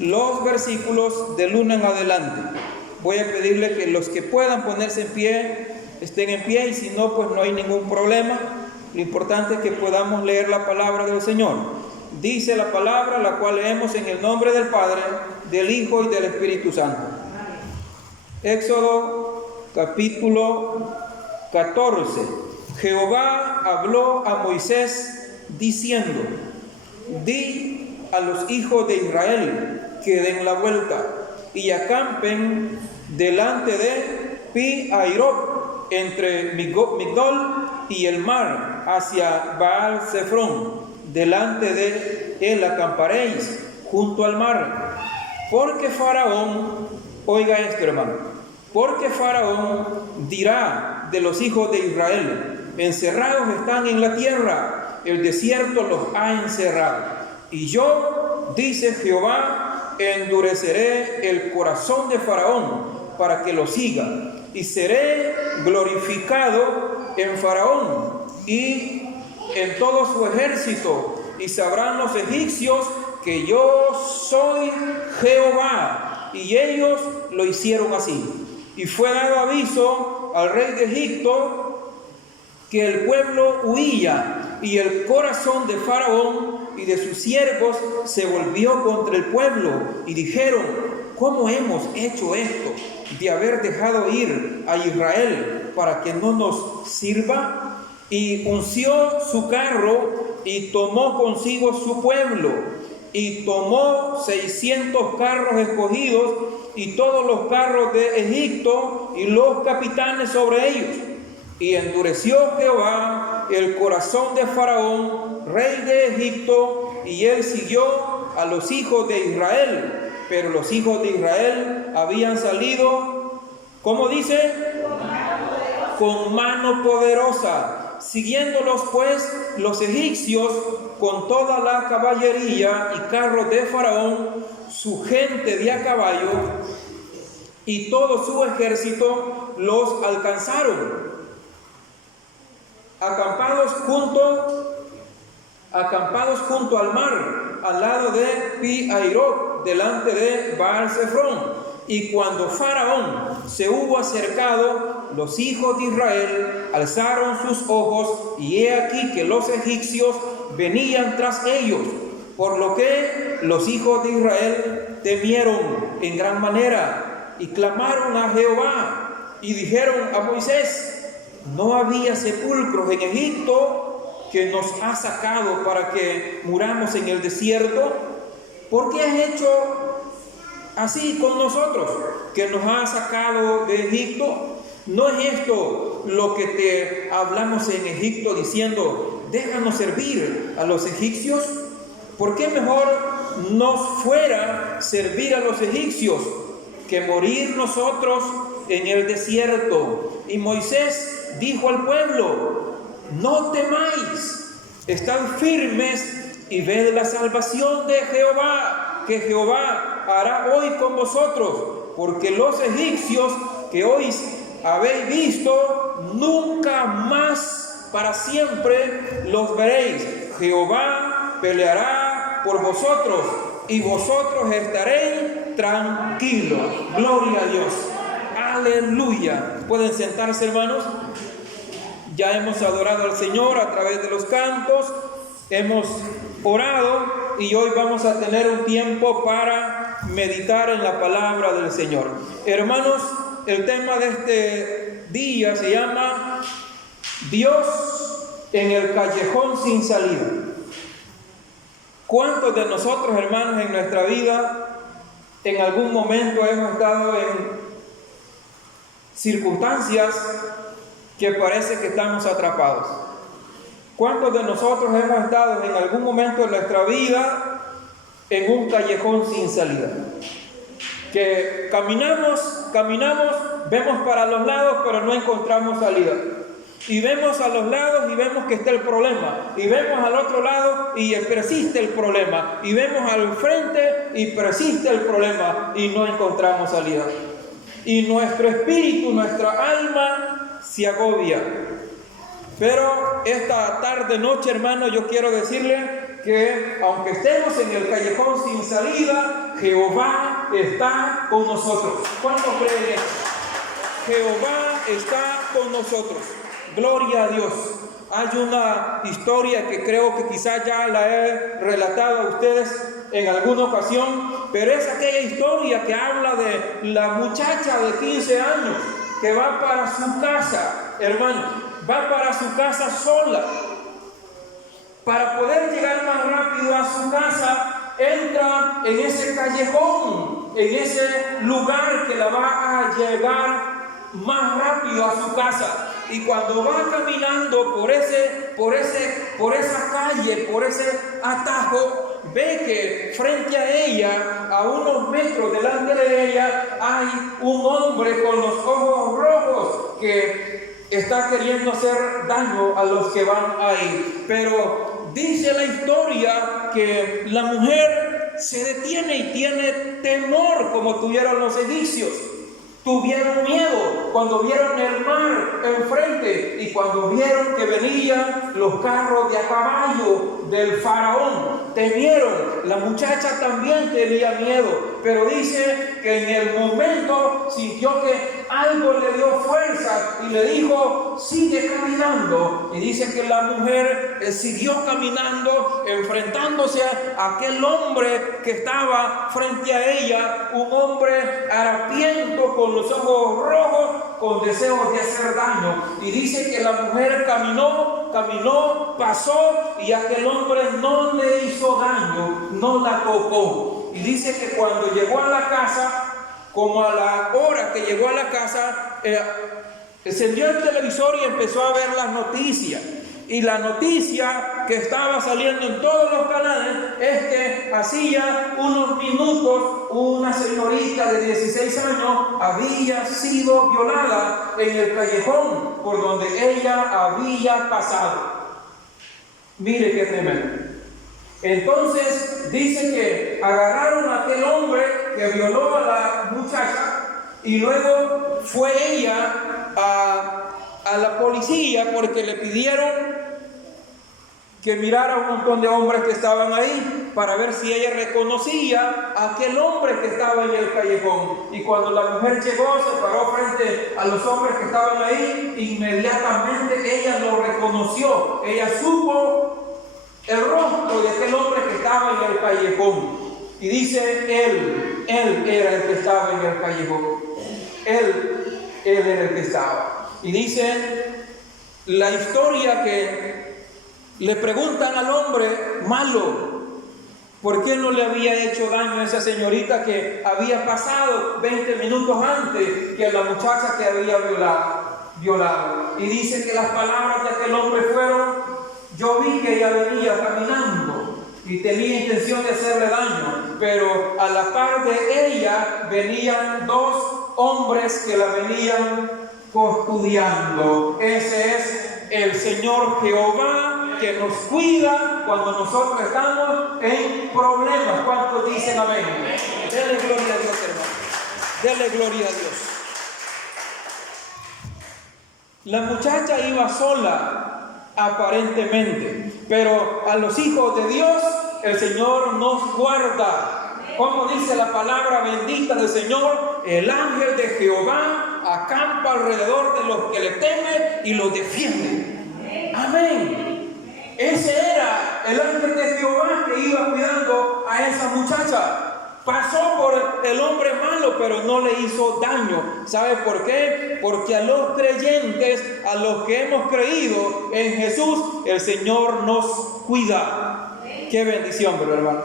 los versículos del 1 en adelante. Voy a pedirle que los que puedan ponerse en pie, estén en pie, y si no, pues no hay ningún problema. Lo importante es que podamos leer la palabra del Señor. Dice la palabra, la cual leemos en el nombre del Padre, del Hijo y del Espíritu Santo. Éxodo capítulo 14. Jehová habló a Moisés diciendo: di a los hijos de Israel que den la vuelta y acampen delante de Pi-Hahiroth, entre Migdol y el mar, hacia Baal-Zephón. Delante de él acamparéis junto al mar. Porque Faraón, oiga esto, hermano, porque Faraón dirá de los hijos de Israel: encerrados están en la tierra, el desierto los ha encerrado. Y yo, dice Jehová, endureceré el corazón de Faraón para que lo siga, y seré glorificado en Faraón y en todo su ejército, y sabrán los egipcios que yo soy Jehová. Y ellos lo hicieron así. Y fue dado aviso al rey de Egipto que el pueblo huía, y el corazón de Faraón y de sus siervos se volvió contra el pueblo, y dijeron: ¿cómo hemos hecho esto de haber dejado ir a Israel para que no nos sirva? Y unció su carro y tomó consigo su pueblo, y tomó 600 carros escogidos y todos los carros de Egipto y los capitanes sobre ellos. Y endureció Jehová el corazón de Faraón, rey de Egipto, y él siguió a los hijos de Israel. Pero los hijos de Israel habían salido, ¿cómo dice? Con mano poderosa. Siguiéndolos pues los egipcios con toda la caballería y carros de Faraón, su gente de a caballo y todo su ejército, los alcanzaron. Acampados junto al mar, al lado de Pi-Hahiroth, delante de Baal-Zephón. Y cuando Faraón se hubo acercado, los hijos de Israel alzaron sus ojos, y he aquí que los egipcios venían tras ellos, por lo que los hijos de Israel temieron en gran manera y clamaron a Jehová y dijeron a Moisés: ¿no había sepulcros en Egipto que nos ha sacado para que muramos en el desierto? ¿Por qué has hecho así con nosotros, que nos ha sacado de Egipto? ¿No es esto lo que te hablamos en Egipto diciendo: déjanos servir a los egipcios? ¿Por qué mejor nos fuera servir a los egipcios que morir nosotros en el desierto? Y Moisés dijo al pueblo: no temáis, estad firmes y ved la salvación de Jehová, que Jehová hará hoy con vosotros, porque los egipcios que hoy habéis visto, nunca más para siempre los veréis. Jehová peleará por vosotros y vosotros estaréis tranquilos. Gloria a Dios. Aleluya. ¿Pueden sentarse, hermanos? Ya hemos adorado al Señor a través de los cantos, hemos orado, y hoy vamos a tener un tiempo para meditar en la palabra del Señor. Hermanos, el tema de este día se llama Dios en el callejón sin salida. ¿Cuántos de nosotros, hermanos, en nuestra vida en algún momento hemos estado en circunstancias que parece que estamos atrapados? ¿Cuántos de nosotros hemos estado en algún momento de nuestra vida en un callejón sin salida? Que caminamos, vemos para los lados, pero no encontramos salida. Y vemos a los lados y vemos que está el problema. Y vemos al otro lado y persiste el problema. Y vemos al frente y persiste el problema y no encontramos salida. Y nuestro espíritu, nuestra alma se agobia. Pero esta tarde, noche, hermano, yo quiero decirle que aunque estemos en el callejón sin salida, Jehová está con nosotros. ¿Cuántos creen eso? Jehová está con nosotros. Gloria a Dios. Hay una historia que creo que quizás ya la he relatado a ustedes en alguna ocasión, pero es aquella historia que habla de la muchacha de 15 años que va para su casa, hermano, va para su casa sola. Para poder llegar más rápido a su casa, entra en ese callejón, en ese lugar que la va a llevar más rápido a su casa. Y cuando va caminando por esa calle, por ese atajo, ve que frente a ella, a unos metros delante de ella, hay un hombre con los ojos rojos que está queriendo hacer daño a los que van ahí. Pero dice la historia que la mujer se detiene y tiene temor, como tuvieron los egipcios. Tuvieron miedo cuando vieron el mar enfrente y cuando vieron que venían los carros de a caballo del faraón. Temieron. La muchacha también tenía miedo, pero dice que en el momento sintió que algo le dio fuerza y le dijo: sigue caminando. Y dice que la mujer siguió caminando, enfrentándose a aquel hombre que estaba frente a ella, un hombre harapiento con los ojos rojos, con deseos de hacer daño. Y dice que la mujer caminó, pasó, y aquel hombre no le hizo daño, no la tocó. Y dice que cuando llegó a la casa, como a la hora que llegó a la casa, encendió el televisor y empezó a ver las noticias. Y la noticia que estaba saliendo en todos los canales es que hacía unos minutos una señorita de 16 años había sido violada en el callejón por donde ella había pasado. Mire qué tremendo. Entonces dice que agarraron a aquel hombre que violó a la muchacha y luego fue ella a la policía porque le pidieron que mirara a un montón de hombres que estaban ahí para ver si ella reconocía a aquel hombre que estaba en el callejón. Y cuando la mujer llegó, se paró frente a los hombres que estaban ahí, inmediatamente ella lo reconoció. Ella supo el rostro de aquel hombre que estaba en el callejón. Y dice, él era el que estaba en el callejón. Él era el que estaba. Y dice la historia que le preguntan al hombre malo por qué no le había hecho daño a esa señorita que había pasado 20 minutos antes que a la muchacha que había violado. Y dice que las palabras de aquel hombre fueron: yo vi que ella venía caminando y tenía intención de hacerle daño, pero a la par de ella venían dos hombres que la venían custodiando. Ese es el Señor Jehová que nos cuida cuando nosotros estamos en problemas. ¿Cuántos dicen amén? Denle gloria a Dios, hermano. Denle gloria a Dios. La muchacha iba sola, aparentemente, pero a los hijos de Dios el Señor nos guarda. Como dice la palabra bendita del Señor: el ángel de Jehová acampa alrededor de los que le temen y los defiende. Amén. Ese era el ángel de Jehová que iba cuidando a esa muchacha. Pasó por el hombre malo, pero no le hizo daño. ¿Sabe por qué? Porque a los creyentes, a los que hemos creído en Jesús, el Señor nos cuida. Qué bendición, ¿verdad, hermano?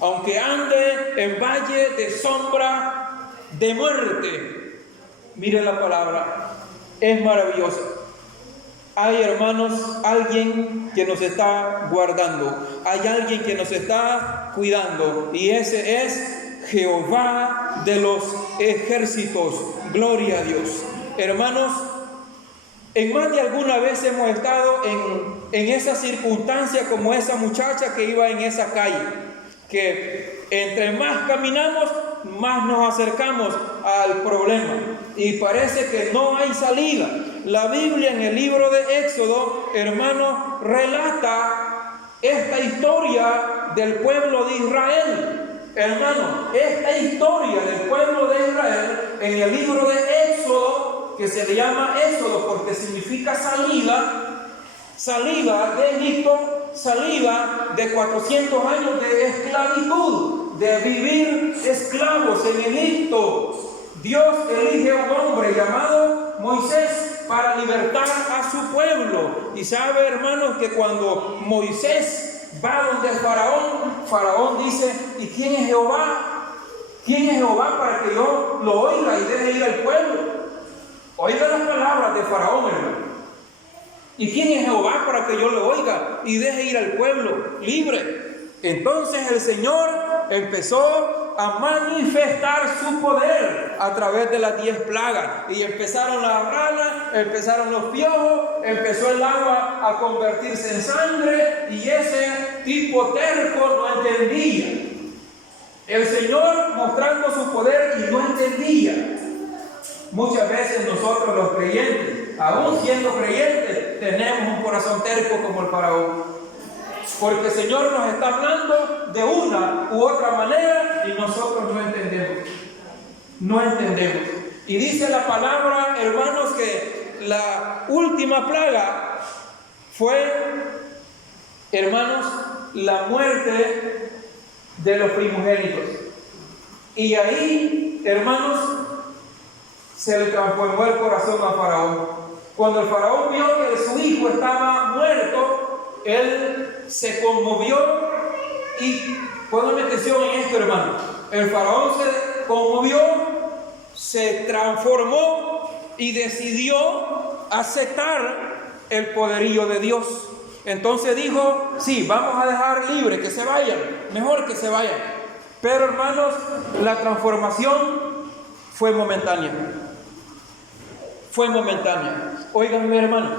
Aunque ande en valle de sombra de muerte, mire la palabra, es maravillosa. Hay, hermanos, alguien que nos está guardando, hay alguien que nos está cuidando, y ese es Jehová de los ejércitos. Gloria a Dios. Hermanos, en más de alguna vez hemos estado en esa circunstancia como esa muchacha que iba en esa calle, que entre más caminamos, más nos acercamos al problema y parece que no hay salida. La Biblia en el libro de Éxodo, hermanos, relata esta historia del pueblo de Israel. Hermano, esta historia del pueblo de Israel en el libro de Éxodo, que se le llama Éxodo porque significa salida de Egipto, salida de 400 años de esclavitud, de vivir esclavos en Egipto. Dios elige a un hombre llamado Moisés para libertar a su pueblo. Y sabe, hermanos, que cuando Moisés va donde el Faraón dice: ¿y quién es Jehová? ¿Quién es Jehová para que yo lo oiga y deje ir al pueblo? Oiga las palabras de Faraón, hermano. ¿Y quién es Jehová para que yo lo oiga y deje ir al pueblo libre? Entonces el Señor empezó a manifestar su poder a través de las 10 plagas. Y empezaron las ranas, empezaron los piojos, empezó el agua a convertirse en sangre, y ese tipo terco no entendía. El Señor mostrando su poder y no entendía. Muchas veces nosotros los creyentes, aún siendo creyentes, tenemos un corazón terco como el Faraón. Porque el Señor nos está hablando de una u otra manera y nosotros no entendemos. No entendemos. Y dice la palabra, hermanos, que la última plaga fue, hermanos, la muerte de los primogénitos. Y ahí, hermanos, se le transformó el corazón a Faraón. Cuando el Faraón vio que su hijo estaba muerto, él se conmovió. Y póngame atención en esto, hermano. El Faraón se conmovió, se transformó y decidió aceptar el poderío de Dios. Entonces dijo: sí, vamos a dejar libre, que se vayan, mejor que se vayan. Pero, hermanos, la transformación fue momentánea. Fue momentánea. Óiganme, hermanos,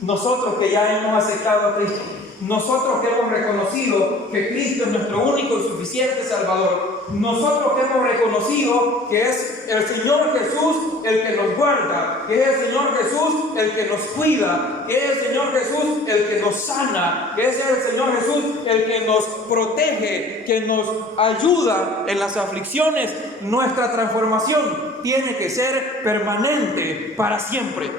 nosotros que ya hemos aceptado a Cristo, nosotros que hemos reconocido que Cristo es nuestro único y suficiente Salvador, nosotros que hemos reconocido que es el Señor Jesús el que nos guarda, que es el Señor Jesús el que nos cuida, que es el Señor Jesús el que nos sana, que es el Señor Jesús el que nos protege, que nos ayuda en las aflicciones, nuestra transformación tiene que ser permanente para siempre.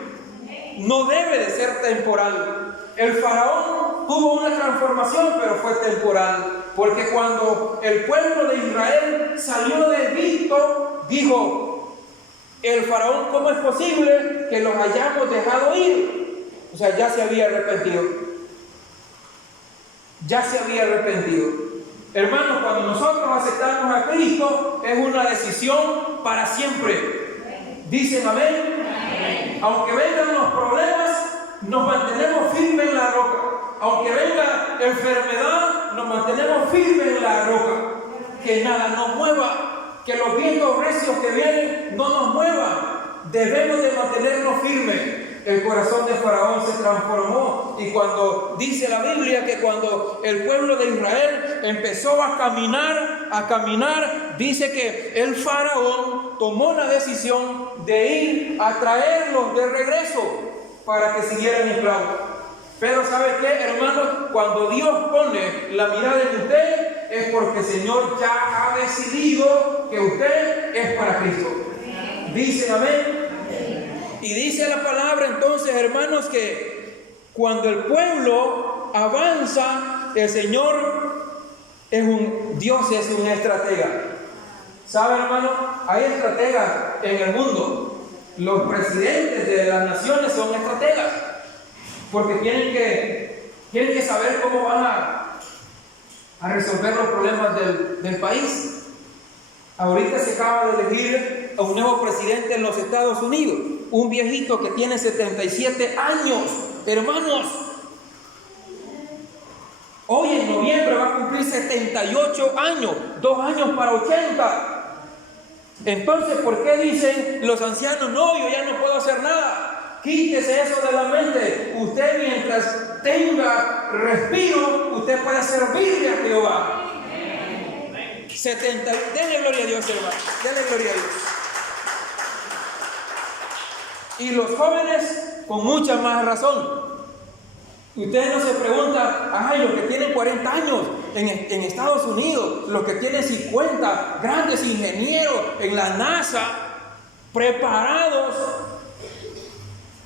No debe de ser temporal. El Faraón tuvo una transformación, pero fue temporal, porque cuando el pueblo de Israel salió de Egipto, dijo el Faraón: ¿cómo es posible que los hayamos dejado ir? O sea, ya se había arrepentido. Ya se había arrepentido. Hermanos, cuando nosotros aceptamos a Cristo, es una decisión para siempre. ¿Dicen amén? Aunque vengan los problemas, nos mantenemos firmes en la roca. Aunque venga enfermedad, nos mantenemos firmes en la roca. Que nada nos mueva, que los vientos recios que vienen no nos muevan. Debemos de mantenernos firmes. El corazón de Faraón se transformó, y cuando dice la Biblia que cuando el pueblo de Israel empezó a caminar, dice que el Faraón tomó la decisión de ir a traerlos de regreso para que siguieran esclavos. Pero ¿sabe qué, hermanos? Cuando Dios pone la mirada en usted, es porque el Señor ya ha decidido que usted es para Cristo. ¿Dicen amén? Y dice la palabra entonces, hermanos, que cuando el pueblo avanza, el Señor Dios es un estratega. ¿Sabe, hermano? Hay estrategas en el mundo. Los presidentes de las naciones son estrategas, porque tienen que saber cómo van a resolver los problemas del país. Ahorita se acaba de elegir a un nuevo presidente en los Estados Unidos, un viejito que tiene 77 años, hermanos. Hoy en noviembre va a cumplir 78 años, 2 años para 80. Entonces, ¿por qué dicen los ancianos: no, yo ya no puedo hacer nada? Quítese eso de la mente. Usted, mientras tenga respiro, usted puede servirle a Jehová. 70, denle gloria a Dios, hermano, denle gloria a Dios. Y los jóvenes con mucha más razón. Ustedes no se preguntan, ay, los que tienen 40 años en Estados Unidos, los que tienen 50, grandes ingenieros en la NASA, preparados,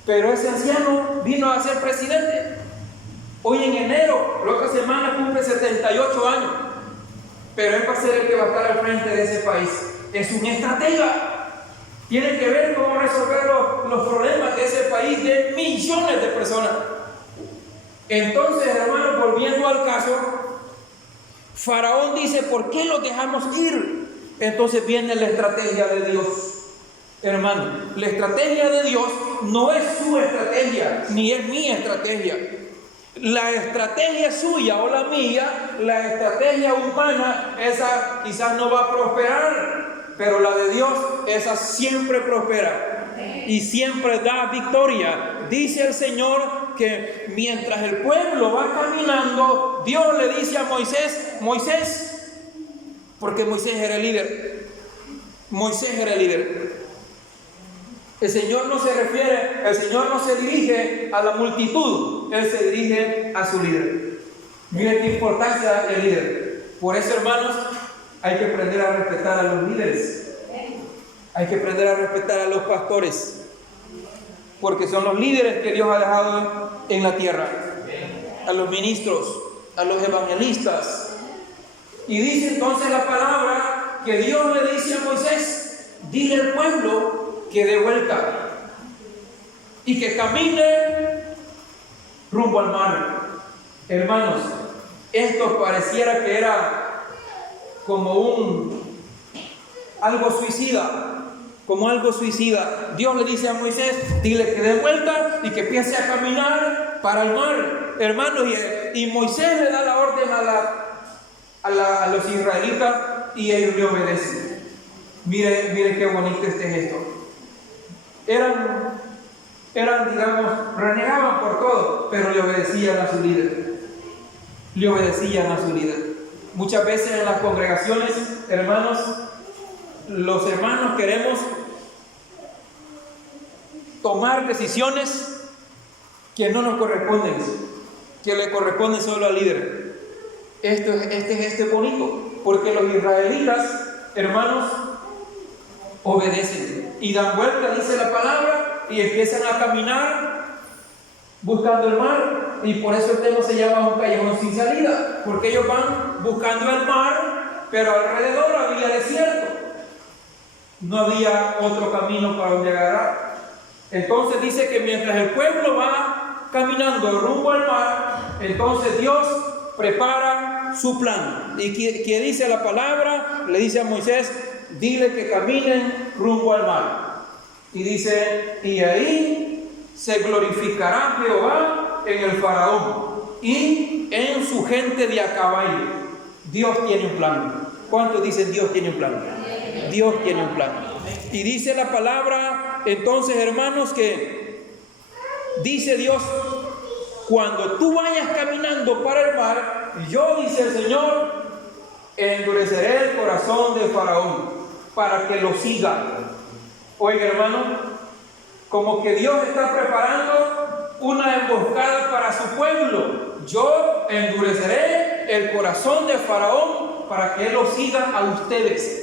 pero ese anciano vino a ser presidente. Hoy en enero, la otra semana cumple 78 años, pero él va a ser el que va a estar al frente de ese país. Es un estratega. Tiene que ver cómo resolver los problemas de ese país de millones de personas. Entonces, hermanos, volviendo al caso, Faraón dice, ¿por qué los dejamos ir? Entonces viene la estrategia de Dios. Hermano, la estrategia de Dios no es su estrategia, ni es mi estrategia. La estrategia suya o la mía, la estrategia humana, esa quizás no va a prosperar, pero la de Dios, esa siempre prospera y siempre da victoria. Dice el Señor que mientras el pueblo va caminando, Dios le dice a Moisés, Moisés, porque Moisés era el líder. Moisés era el líder. El Señor no se dirige a la multitud, Él se dirige a su líder. Miren qué importancia el líder. Por eso, hermanos, hay que aprender a respetar a los líderes. Hay que aprender a respetar a los pastores, porque son los líderes que Dios ha dejado en la tierra. A los ministros, a los evangelistas. Y dice entonces la palabra que Dios le dice a Moisés, dile al pueblo que dé vuelta y que camine rumbo al mar. Hermanos, esto pareciera que era como algo suicida, Dios le dice a Moisés, dile que dé vuelta y que empiece a caminar para el mar. Hermanos, y Moisés le da la orden a los israelitas y ellos le obedecen. Mire qué bonito este gesto. Eran, digamos, renegaban por todo, pero le obedecían a su líder. Muchas veces en las congregaciones, hermanos, los hermanos queremos tomar decisiones que no nos corresponden, que le corresponden solo al líder. Este es bonito, porque los israelitas, hermanos, obedecen y dan vuelta, dice la palabra, y empiezan a caminar buscando el mar. Y por eso el tema se llama un callejón sin salida, porque ellos van buscando el mar, pero alrededor había desierto, no había otro camino para donde agarrar. Entonces dice que mientras el pueblo va caminando rumbo al mar, entonces Dios prepara su plan. Y que dice la palabra, le dice a Moisés, dile que caminen rumbo al mar. Y dice, y ahí se glorificará Jehová en el faraón y en su gente de a caballo. Dios tiene un plan. ¿Cuántos dicen Dios tiene un plan? Dios tiene un plan. Y dice la palabra, entonces, hermanos, que dice Dios, cuando tú vayas caminando para el mar, yo, dice el Señor, endureceré el corazón de Faraón para que lo siga. Oiga, hermano, como que Dios está preparando una emboscada para su pueblo. Yo endureceré el corazón de Faraón para que él lo siga a ustedes.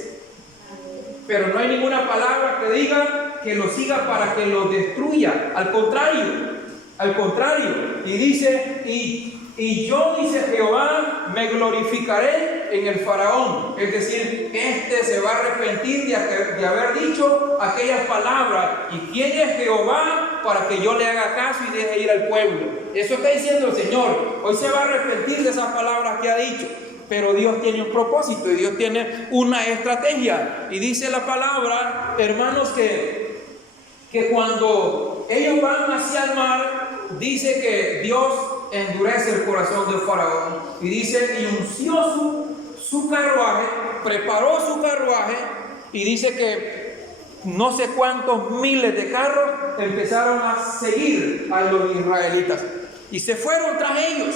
Pero no hay ninguna palabra que diga que lo siga para que lo destruya. Al contrario. Y dice, y yo, dice Jehová, me glorificaré en el faraón. Es decir, este se va a arrepentir de haber dicho aquellas palabras. ¿Y quién es Jehová para que yo le haga caso y deje ir al pueblo? Eso está diciendo el Señor. Hoy se va a arrepentir de esas palabras que ha dicho. Pero Dios tiene un propósito y Dios tiene una estrategia. Y dice la palabra, hermanos, que cuando ellos van hacia el mar, dice que Dios endurece el corazón del faraón. Y dice, y unció su carruaje, preparó su carruaje, y dice que no sé cuántos miles de carros empezaron a seguir a los israelitas. Y se fueron tras ellos.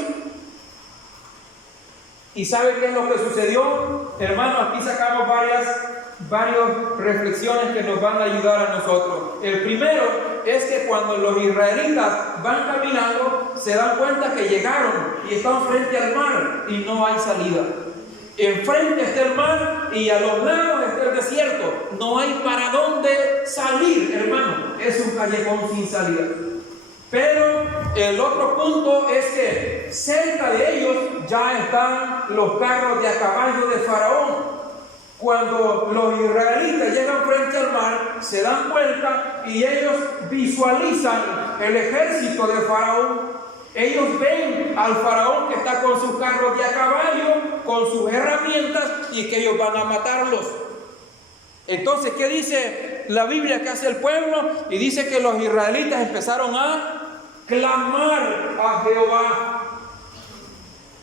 ¿Y sabe qué es lo que sucedió? Hermanos, aquí sacamos varias reflexiones que nos van a ayudar a nosotros. El primero es que cuando los israelitas van caminando, se dan cuenta que llegaron y están frente al mar y no hay salida. Enfrente está el mar y a los lados está el desierto. No hay para dónde salir, hermano. Es un callejón sin salida. Pero el otro punto es que cerca de ellos ya están los carros de a caballo de Faraón. Cuando los israelitas llegan frente al mar, se dan cuenta y ellos visualizan el ejército de Faraón. Ellos ven al Faraón que está con sus carros de a caballo, con sus herramientas, y que ellos van a matarlos. Entonces, ¿qué dice la Biblia que hace el pueblo? Y dice que los israelitas empezaron a clamar a Jehová.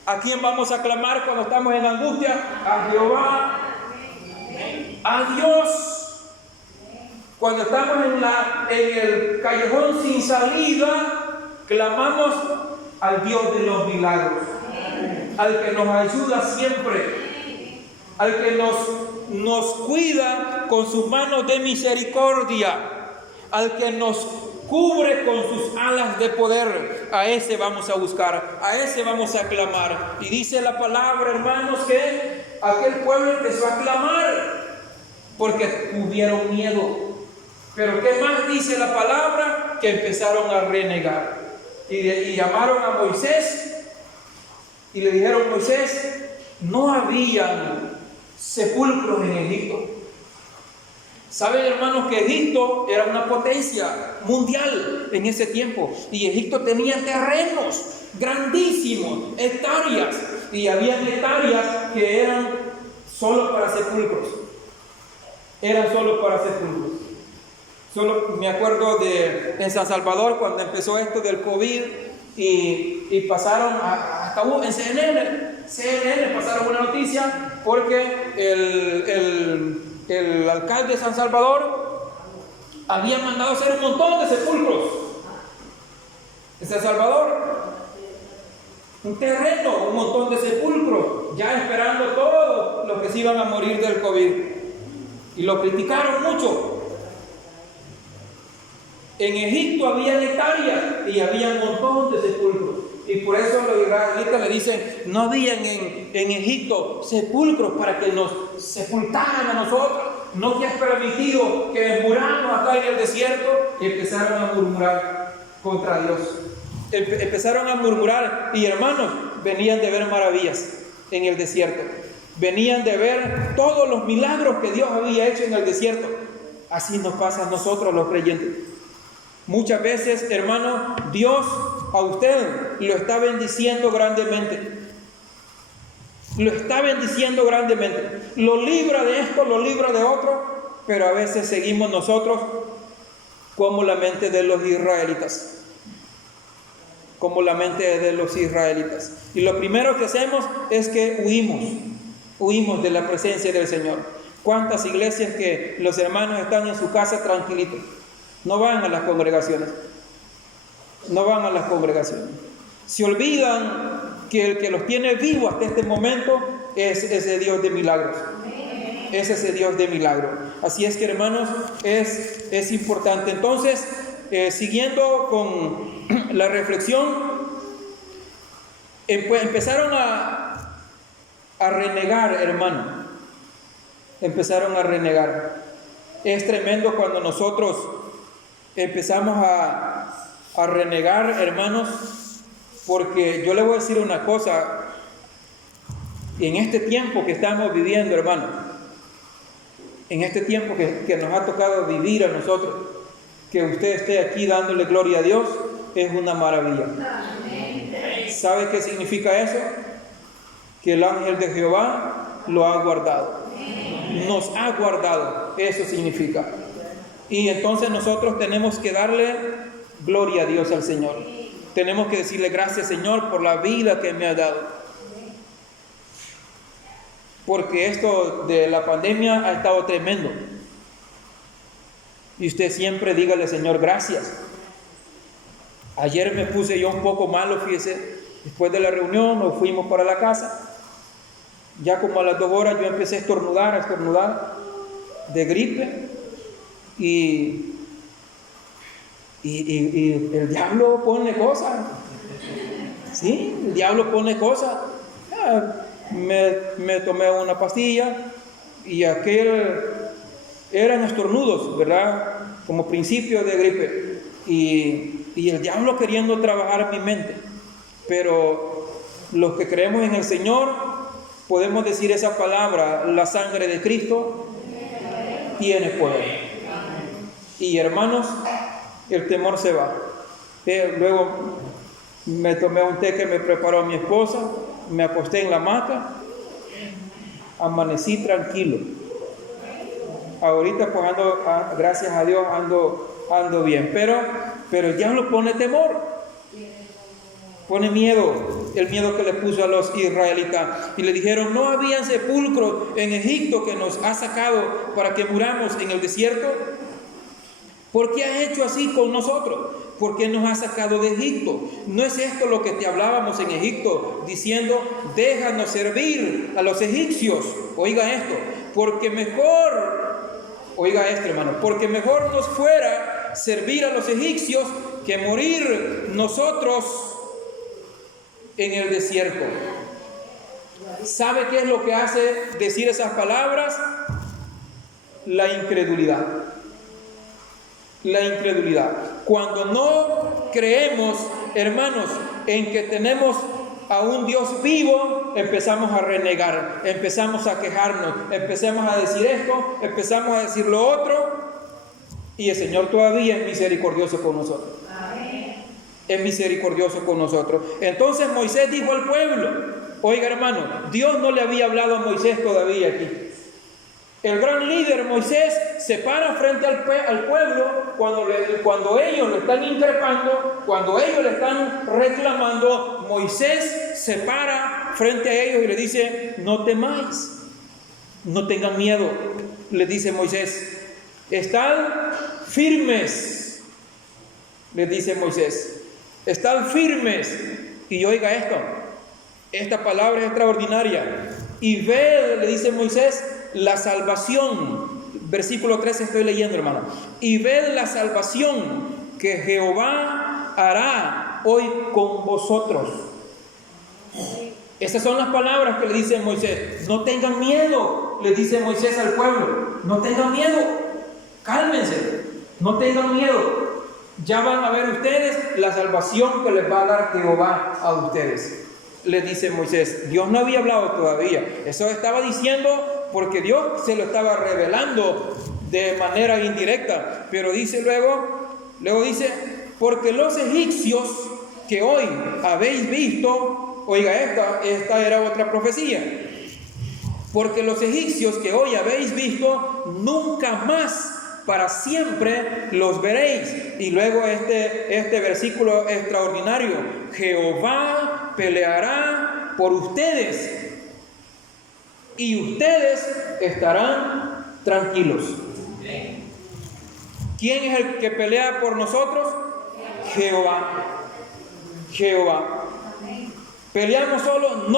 ¿A quién vamos a clamar cuando estamos en angustia? A Jehová, a Dios. Cuando estamos en el callejón sin salida, clamamos al Dios de los milagros, al que nos ayuda siempre, al que nos cuida con sus manos de misericordia, al que nos cubre con sus alas de poder. A ese vamos a buscar, a ese vamos a clamar. Y dice la palabra, hermanos, que aquel pueblo empezó a clamar porque tuvieron miedo. Pero ¿qué más dice la palabra? Que empezaron a renegar. Y llamaron a Moisés y le dijeron: Moisés, no habían sepulcros en Egipto. Saben, hermanos, que Egipto era una potencia mundial en ese tiempo, y Egipto tenía terrenos grandísimos, hectáreas, y había hectáreas que eran solo para sepulcros. Eran solo para sepulcros. Solo me acuerdo en San Salvador, cuando empezó esto del COVID, y pasaron hasta en CNN pasaron una noticia, porque el alcalde de San Salvador había mandado hacer un montón de sepulcros en San Salvador, un terreno, un montón de sepulcros, ya esperando todos los que se iban a morir del COVID, y lo criticaron mucho. En Egipto había hectáreas y había un montón de sepulcros. Y por eso los israelitas le dicen: no habían en Egipto sepulcros para que nos sepultaran a nosotros. No te has permitido que muramos acá en el desierto. Y empezaron a murmurar contra Dios. Empezaron a murmurar. Y hermanos, venían de ver maravillas en el desierto. Venían de ver todos los milagros que Dios había hecho en el desierto. Así nos pasa a nosotros los creyentes. Muchas veces, hermano, Dios a usted lo está bendiciendo grandemente. Lo está bendiciendo grandemente. Lo libra de esto, lo libra de otro, pero a veces seguimos nosotros como la mente de los israelitas. Como la mente de los israelitas. Y lo primero que hacemos es que huimos de la presencia del Señor. ¿Cuántas iglesias que los hermanos están en su casa tranquilitos? No van a las congregaciones. No van a las congregaciones. Se olvidan que el que los tiene vivos hasta este momento es ese Dios de milagros. Es ese Dios de milagros. Así es que, hermanos, es importante. Entonces, siguiendo con la reflexión, empezaron a renegar, hermano. Empezaron a renegar. Es tremendo cuando nosotros empezamos a renegar, hermanos, porque yo le voy a decir una cosa. En este tiempo que estamos viviendo, hermanos, en este tiempo que nos ha tocado vivir a nosotros, que usted esté aquí dándole gloria a Dios, es una maravilla. ¿Sabe qué significa eso? Que el ángel de Jehová lo ha guardado. Nos ha guardado, eso significa. Y entonces nosotros tenemos que darle gloria a Dios, al Señor. Tenemos que decirle: gracias, Señor, por la vida que me ha dado. Porque esto de la pandemia ha estado tremendo. Y usted siempre dígale: Señor, gracias. Ayer me puse yo un poco malo, fíjese. Después de la reunión nos fuimos para la casa. Ya como a las 2 horas yo empecé a estornudar de gripe. Y el diablo pone cosas. Sí, el diablo pone cosas. Me tomé una pastilla y aquel eran estornudos, ¿verdad? Como principio de gripe. Y el diablo queriendo trabajar en mi mente. Pero los que creemos en el Señor, podemos decir esa palabra: la sangre de Cristo tiene poder. Y hermanos, el temor se va. Luego me tomé un té que me preparó mi esposa, me acosté en la hamaca, amanecí tranquilo. Ahorita pues ando, gracias a Dios, ando bien. Pero el diablo pone temor, pone miedo, el miedo que le puso a los israelitas. Y le dijeron: ¿no había sepulcro en Egipto que nos ha sacado para que muramos en el desierto? ¿Por qué has hecho así con nosotros? ¿Por qué nos has sacado de Egipto? ¿No es esto lo que te hablábamos en Egipto, diciendo: déjanos servir a los egipcios? Oiga esto, porque mejor, oiga esto, hermano, porque mejor nos fuera servir a los egipcios que morir nosotros en el desierto. ¿Sabe qué es lo que hace decir esas palabras? La incredulidad. La incredulidad. Cuando no creemos, hermanos, en que tenemos a un Dios vivo, empezamos a renegar, empezamos a quejarnos, empezamos a decir esto, empezamos a decir lo otro, y el Señor todavía es misericordioso con nosotros. Es misericordioso con nosotros. Entonces Moisés dijo al pueblo: oiga, hermano, Dios no le había hablado a Moisés todavía aquí. El gran líder Moisés se para frente al pueblo cuando ellos lo están increpando, cuando ellos le están reclamando. Moisés se para frente a ellos y le dice: no temáis, no tengan miedo. Les dice Moisés: estad firmes. Les dice Moisés: estad firmes. Y oiga esto, esta palabra es extraordinaria. Y ved, le dice Moisés, la salvación. Versículo 13 estoy leyendo, hermano. Y ved la salvación que Jehová hará hoy con vosotros. Esas son las palabras que le dice Moisés. No tengan miedo, le dice Moisés al pueblo. No tengan miedo, cálmense, no tengan miedo. Ya van a ver ustedes la salvación que les va a dar Jehová a ustedes. Le dice Moisés. Dios no había hablado todavía. Eso estaba diciendo porque Dios se lo estaba revelando de manera indirecta. Pero dice luego dice: porque los egipcios que hoy habéis visto, oiga, esta era otra profecía. Porque los egipcios que hoy habéis visto, nunca más para siempre los veréis. Y luego este versículo extraordinario: Jehová peleará por ustedes y ustedes estarán tranquilos. ¿Quién es el que pelea por nosotros? Jehová. ¿Peleamos solos?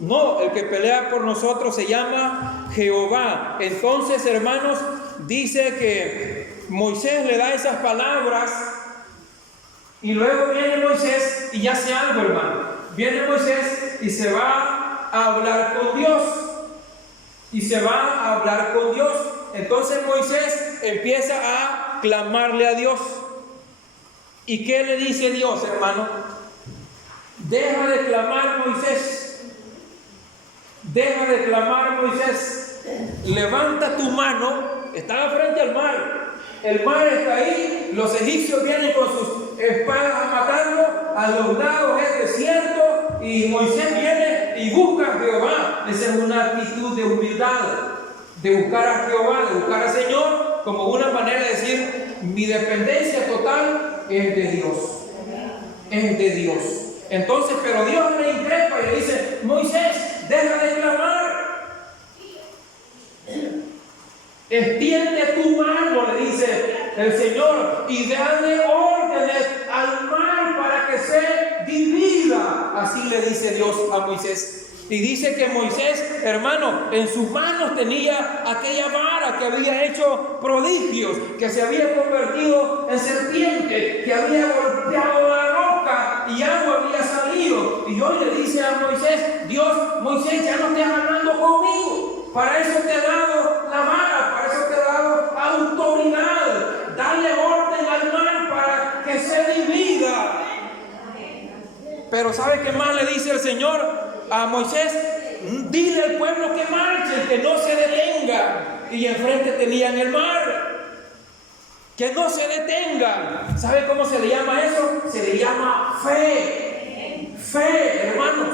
No, el que pelea por nosotros se llama Jehová. Entonces, hermanos, dice que Moisés le da esas palabras y luego viene Moisés y hace algo, hermano. Viene Moisés y se va a hablar con Dios. Entonces Moisés empieza a clamarle a Dios. ¿Y qué le dice Dios, hermano? Deja de clamar, Moisés. Levanta tu mano. Estaba frente al mar. El mar está ahí. Los egipcios vienen con sus espadas a matarlo. A los lados es desierto. Y Moisés viene y busca a Jehová. Esa es una actitud de humildad. De buscar a Jehová, de buscar al Señor, como una manera de decir: mi dependencia total es de Dios. Entonces, pero Dios le increpa y le dice: Moisés, deja de clamar. Extiende tu mano, le dice el Señor, y dale órdenes al mar para que se divida. Así le dice Dios a Moisés. Y dice que Moisés, hermano, en sus manos tenía aquella vara que había hecho prodigios, que se había convertido en serpiente, que había golpeado la roca y agua había salido. Y hoy le dice a Moisés, Dios, Moisés, ya no estés hablando conmigo. Para eso te he dado la vara, para eso te he dado autoridad. Dale orden al mar para que se divida. Pero ¿sabe qué más le dice el Señor a Moisés? Dile al pueblo que marche, que no se detenga. Y enfrente tenían el mar. Que no se detengan. ¿Sabe cómo se le llama eso? Se le llama fe. Fe, hermanos.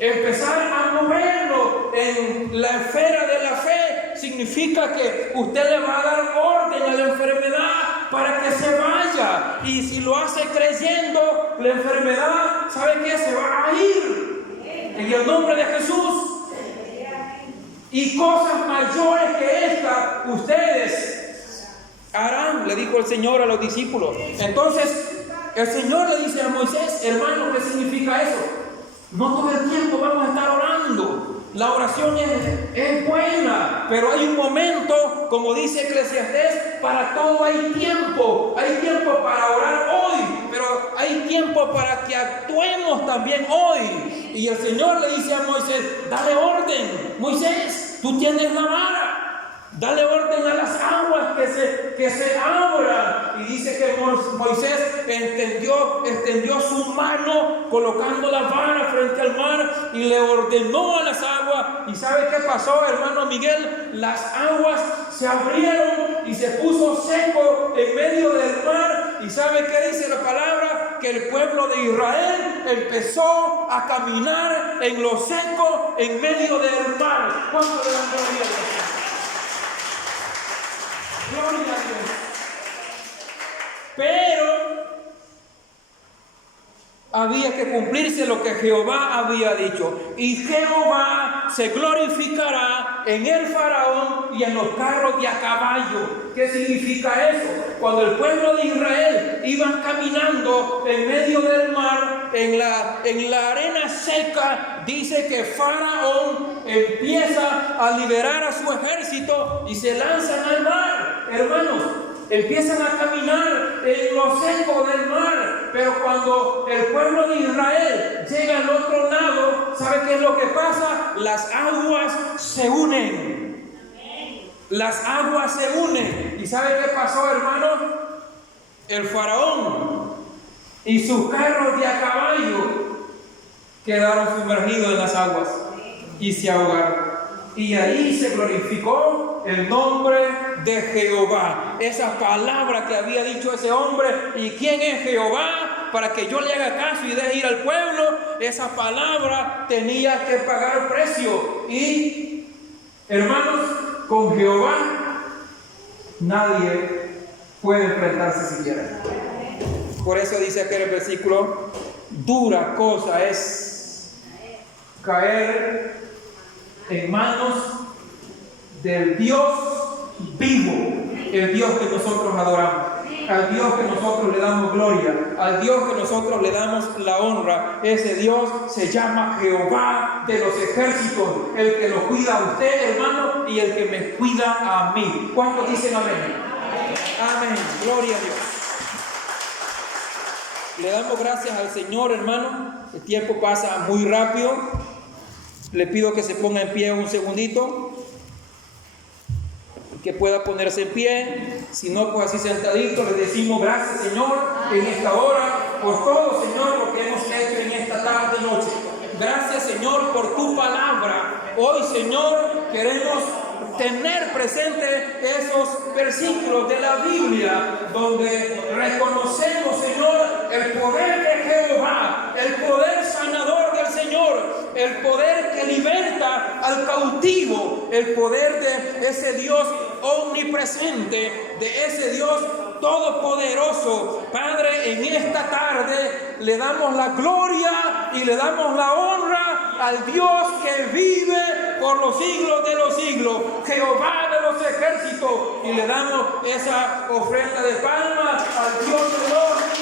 Empezar a moverlo en la esfera de la fe significa que usted le va a dar orden a la enfermedad para que se vaya. Y si lo hace creyendo, la enfermedad, ¿sabe qué? Se va a ir. En el nombre de Jesús. Y cosas mayores que esta, ustedes harán, le dijo el Señor a los discípulos. Entonces, el Señor le dice a Moisés, hermano, ¿qué significa eso? No todo el tiempo vamos a estar orando. La oración es buena, pero hay un momento, como dice Eclesiastés, para todo hay tiempo. Hay tiempo para orar hoy, pero hay tiempo para que actuemos también hoy. Y el Señor le dice a Moisés, dale orden, Moisés, tú tienes la vara. Dale orden a las aguas que se abran. Y dice que Moisés extendió su mano colocando la vara frente al mar y le ordenó a las aguas. ¿Y sabe qué pasó, hermano Miguel? Las aguas se abrieron y se puso seco en medio del mar. ¿Y sabe qué dice la palabra? Que el pueblo de Israel empezó a caminar en lo seco en medio del mar. ¿Cuánto le dan gloria a Dios? Gloria a Dios. Pero había que cumplirse lo que Jehová había dicho. Y Jehová se glorificará en el faraón y en los carros de a caballo. ¿Qué significa eso? Cuando el pueblo de Israel iban caminando en medio del mar, en la arena seca, dice que Faraón empieza a liberar a su ejército y se lanzan al mar. Hermanos, empiezan a caminar en lo seco del mar, pero cuando el pueblo de Israel llega al otro lado, ¿sabe qué es lo que pasa? Las aguas se unen. Las aguas se unen. ¿Y sabe qué pasó, hermano? El faraón y sus carros de a caballo quedaron sumergidos en las aguas y se ahogaron. Y ahí se glorificó el nombre de Jehová. Esa palabra que había dicho ese hombre, ¿y quién es Jehová? Para que yo le haga caso y deje ir al pueblo, esa palabra tenía que pagar precio. Y, hermanos, con Jehová nadie puede enfrentarse siquiera. Por eso dice aquel versículo, dura cosa es caer en manos del Dios vivo, el Dios que nosotros adoramos, al Dios que nosotros le damos gloria, al Dios que nosotros le damos la honra. Ese Dios se llama Jehová de los ejércitos, el que lo cuida a usted, hermano, y el que me cuida a mí. ¿Cuántos dicen amén? Amén, gloria a Dios. Le damos gracias al Señor, hermano. El tiempo pasa muy rápido. Le pido que se ponga en pie un segundito, que pueda ponerse en pie. Si no, pues así sentadito, le decimos gracias, Señor, en esta hora, por todo, Señor, lo que hemos hecho en esta tarde y noche. Gracias, Señor, por tu palabra. Hoy, Señor, queremos tener presente esos versículos de la Biblia donde reconocemos, Señor, el poder de Jehová, el poder sanador del Señor, el poder que liberta al cautivo, el poder de ese Dios omnipresente, de ese Dios todopoderoso. Padre, en esta tarde le damos la gloria y le damos la honra al Dios que vive por los siglos de los siglos, Jehová de los ejércitos, y le damos esa ofrenda de palmas al Dios de los